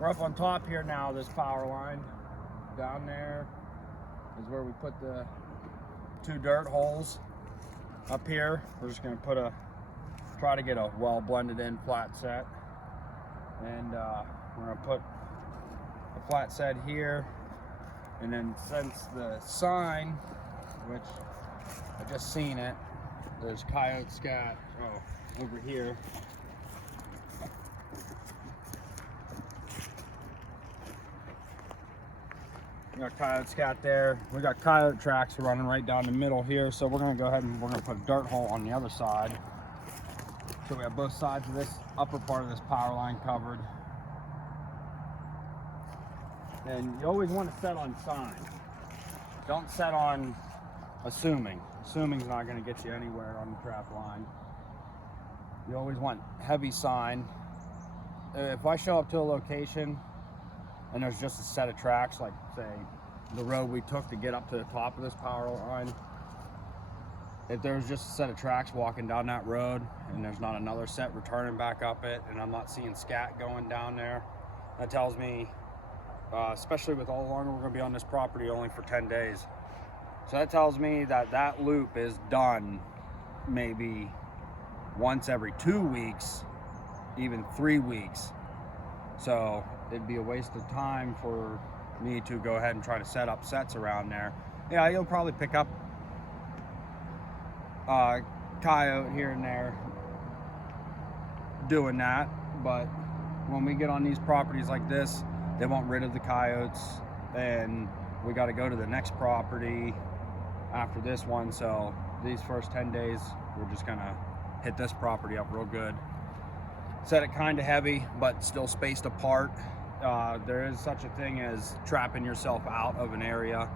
We're up on top here now, this power line. Down there is where we put the 2 dirt holes. Up here, we're just gonna try to get a well blended in flat set. And we're gonna put a flat set here. And then since the sign, which I just seen it, there's coyote scat over here. We got coyote scat there. We got coyote tracks running right down the middle here. So we're gonna go ahead and we're gonna put a dirt hole on the other side. So we have both sides of this upper part of this power line covered. And you always want to set on sign. Don't set on assuming. Assuming's not going to get you anywhere on the trap line. You always want heavy sign. If I show up to a location and there's just a set of tracks, like say the road we took to get up to the top of this power line, if there's just a set of tracks walking down that road and there's not another set returning back up it, and I'm not seeing scat going down there, that tells me, especially with all longer we're going to be on this property only for 10 days. So that tells me that that loop is done maybe once every 2 weeks, even 3 weeks. So it'd be a waste of time for me to go ahead and try to set up sets around there. Yeah, you'll probably pick up coyote here and there doing that, but when we get on these properties like this, they want rid of the coyotes and we got to go to the next property after this one. So these first 10 days we're just gonna hit this property up real good, set it kind of heavy but still spaced apart. There is such a thing as trapping yourself out of an area.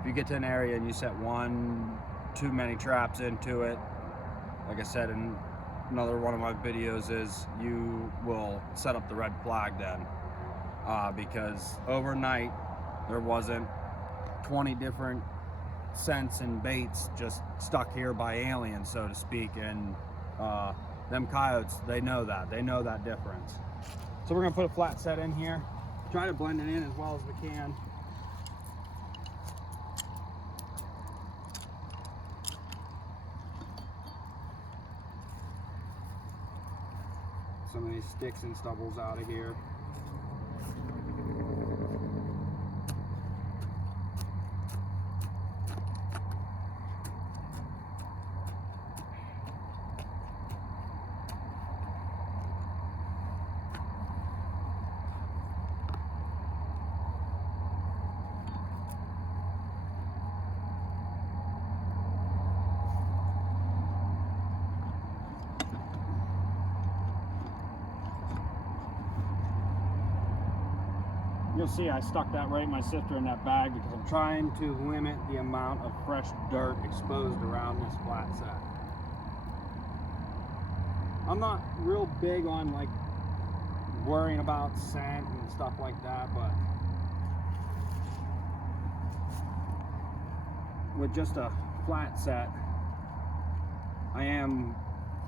If you get to an area and you set one too many traps into it, like I said in another one of my videos, is you will set up the red flag then, because overnight there wasn't 20 different scents and baits just stuck here by aliens, so to speak, and them coyotes, they know that difference. So we're gonna put a flat set in here, try to blend it in as well as we can. Some of these sticks and stubbles out of here. You'll see I stuck that right in my sifter in that bag because I'm trying to limit the amount of fresh dirt exposed around this flat set. I'm not real big on like worrying about scent and stuff like that, but with just a flat set, I am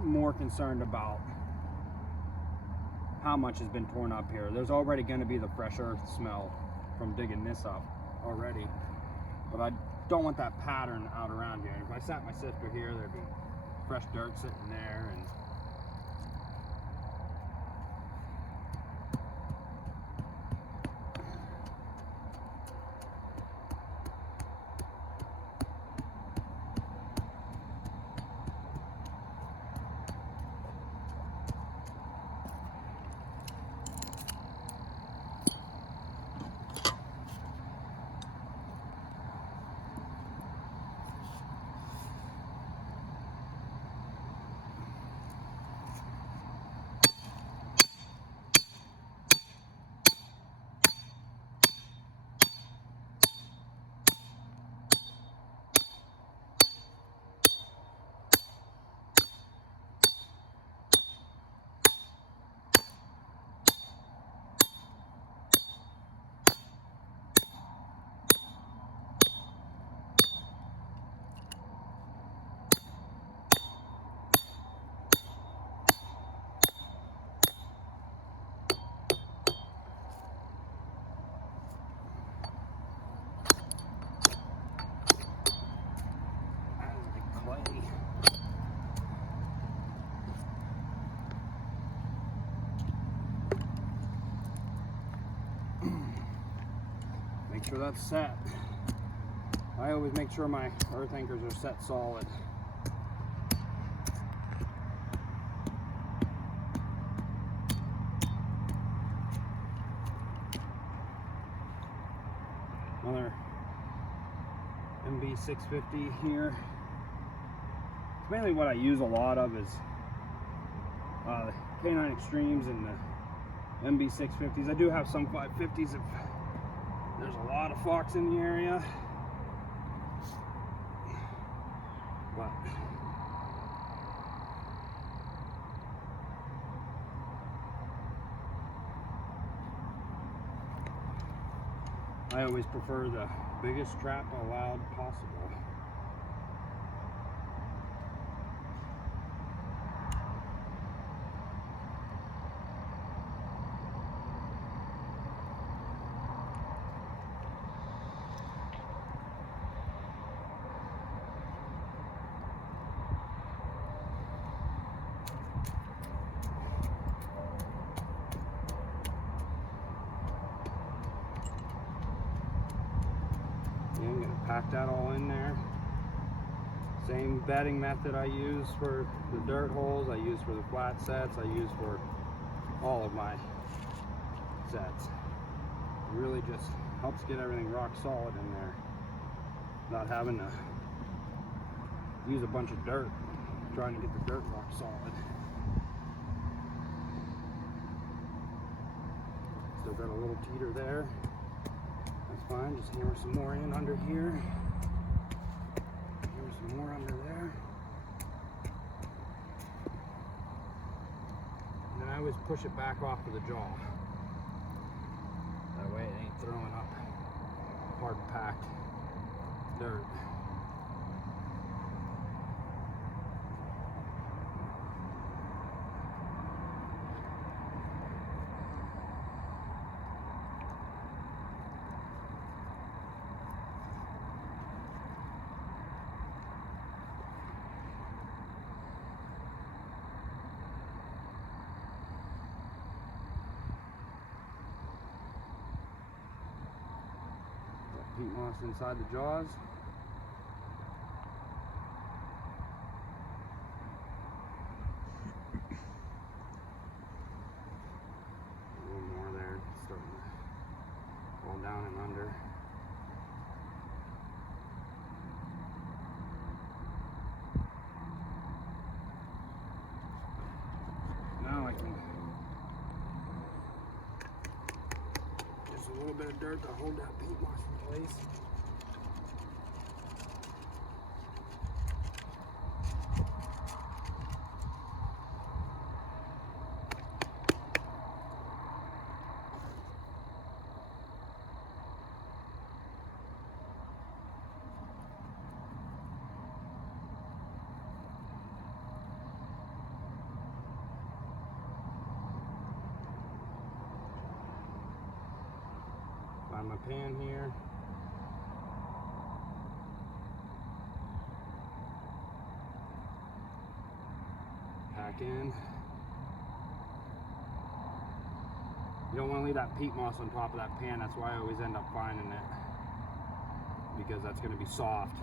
more concerned about how much has been torn up here. There's already going to be the fresh earth smell from digging this up already, but I don't want that pattern out around here. If I sat my sifter here, there'd be fresh dirt sitting there, and sure that's set. I always make sure my earth anchors are set solid. Another MB 650 here. Mainly what I use a lot of is the K9 Extremes and the MB 650s. I do have some 550s if there's a lot of fox in the area. But I always prefer the biggest trap allowed possible. I'm going to pack that all in there. Same bedding method I use for the dirt holes, I use for the flat sets, I use for all of my sets. It really just helps get everything rock solid in there, not having to use a bunch of dirt, trying to get the dirt rock solid. Still got a little teeter there. That's fine, just hammer some more in under here. Hammer some more under there. And then I always push it back off to the jaw. That way it ain't throwing up hard packed dirt. Peat moss inside the jaws. A little more there, starting to fall down and under. Now I can just a little bit of dirt to hold that peat moss in place. Find my pan here. Pack in. You don't want to leave that peat moss on top of that pan. That's why I always end up finding it, because that's going to be soft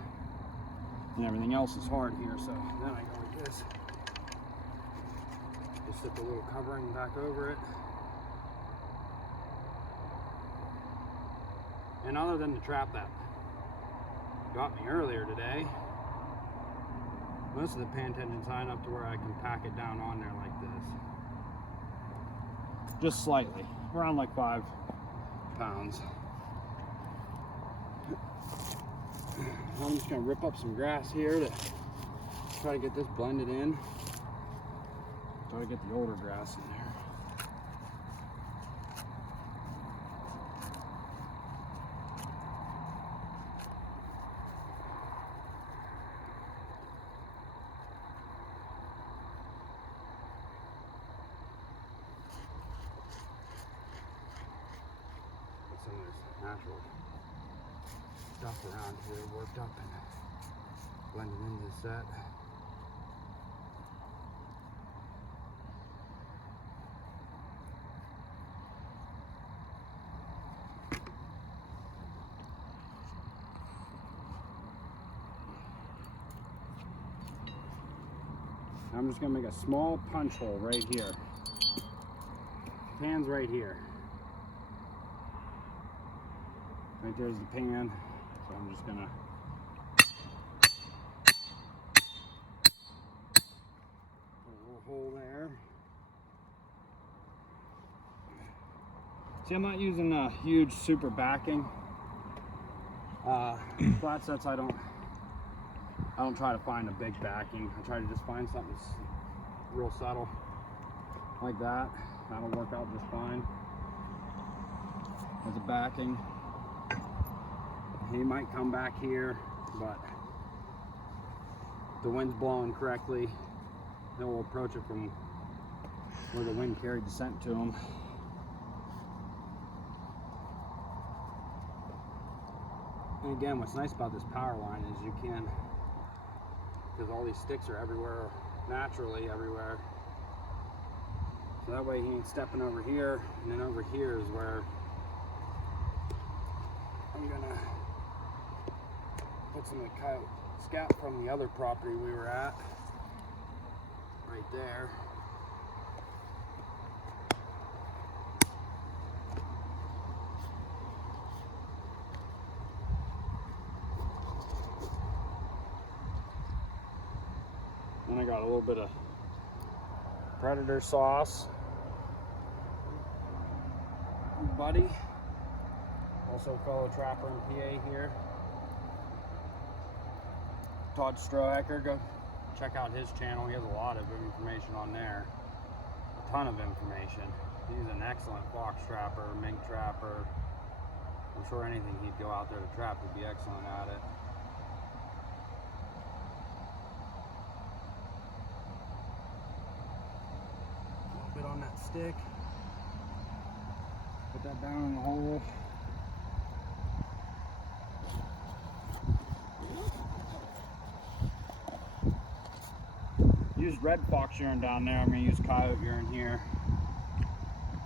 and everything else is hard here. So then I go like this. Just put the little covering back over it. And other than the trap that got me earlier today, most of the pan tension's high enough to where I can pack it down on there like this. Just slightly, around like 5 pounds. I'm just gonna rip up some grass here to try to get this blended in. Try to get the older grass in there. Some of this natural stuff around here worked up and blended into the set. I'm just gonna make a small punch hole right here. Pan's right here. Right there's the pan. So I'm just gonna put a little hole there. See, I'm not using a huge super backing. Flat sets, I don't try to find a big backing. I try to just find something that's real subtle like that. That'll work out just fine as a backing. He might come back here, but if the wind's blowing correctly, he'll approach it from where the wind carried the scent to him. And again, what's nice about this power line is you can, because all these sticks are everywhere, naturally everywhere. So that way he ain't stepping over here, and then over here is where I'm gonna put some of the coyote scat from the other property we were at, right there. And I got a little bit of predator sauce. Buddy, also a fellow trapper in PA here, Todd Strohacker. Go check out his channel. He has a lot of information on there, a ton of information. He's an excellent fox trapper, mink trapper. I'm sure anything he'd go out there to trap would be excellent at it. A little bit on that stick. Put that down in the hole. Use red fox urine down there. I'm going to use coyote urine here.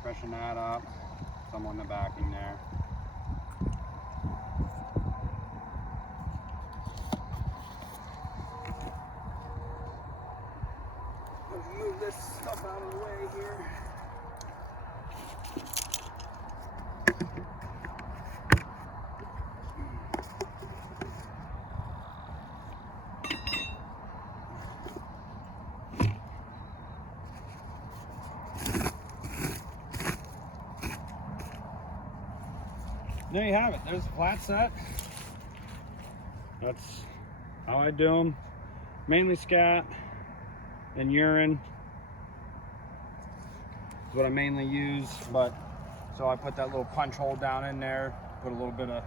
Freshen that up. Some on the backing there. Let's move this stuff out of the way here. There you have it. There's a flat set. That's how I do them. Mainly scat and urine is what I mainly use. But so I put that little punch hole down in there. Put a little bit of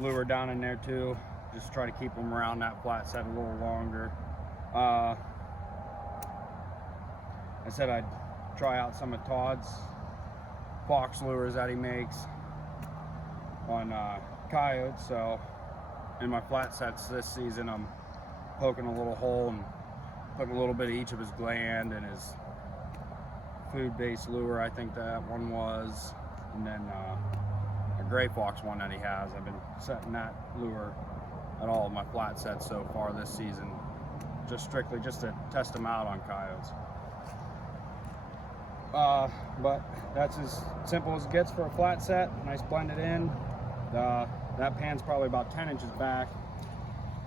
lure down in there too. Just try to keep them around that flat set a little longer. I said I'd try out some of Todd's fox lures that he makes on coyotes. So in my flat sets this season, I'm poking a little hole and putting a little bit of each of his gland and his food-based lure, I think that one was, and then a gray fox one that he has. I've been setting that lure at all of my flat sets so far this season, just strictly just to test them out on coyotes. But that's as simple as it gets for a flat set. Nice blended in. That pan's probably about 10 inches back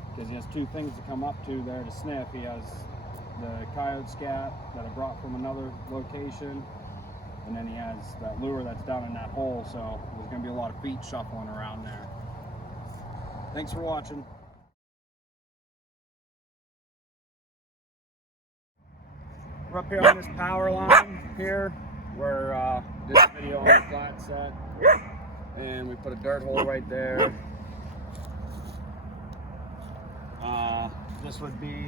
because he has two things to come up to there to sniff. He has the coyote scat that I brought from another location, and then he has that lure that's down in that hole, so there's going to be a lot of feet shuffling around there. Thanks for watching. We're up here on this power line here where did a video on the flat set, and we put a dirt hole right there. This would be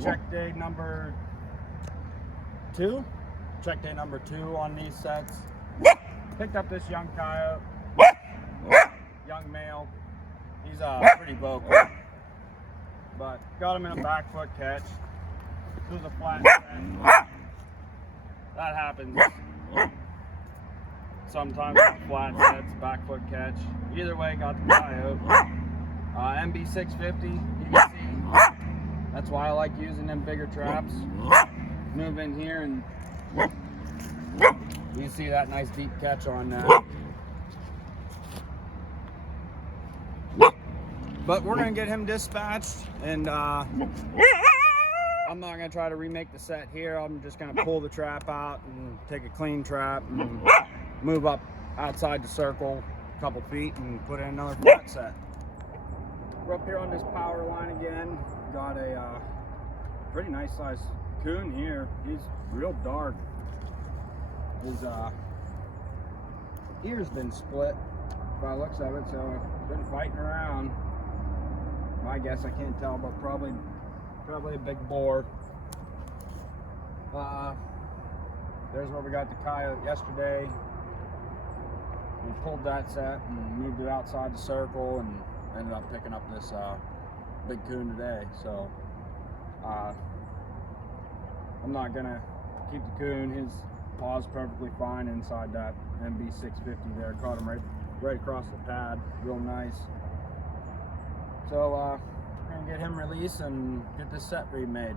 check day number 2. Check day number 2 on these sets. Picked up this young coyote, young male. He's pretty vocal, but got him in a back foot catch. This was a flat set. That happens sometimes on flat sets, back foot catch. Either way, got the coyote. MB650, you can see That's why I like using them bigger traps. Move in here and you can see that nice deep catch on that. But we're gonna get him dispatched, and I'm not gonna try to remake the set here. I'm just gonna pull the trap out and take a clean trap and move up outside the circle a couple feet and put in another flat set. We're up here on this power line again. Got a pretty nice sized coon here. He's real dark. His ear's been split by the looks of it, so been fighting around. I guess I can't tell, but probably a big boar. There's where we got the coyote yesterday. We pulled that set and moved it outside the circle and ended up picking up this big coon today. So I'm not gonna keep the coon. His paw's perfectly fine inside that MB 650 there. Caught him right across the pad, real nice. So we're gonna get him released and get this set remade.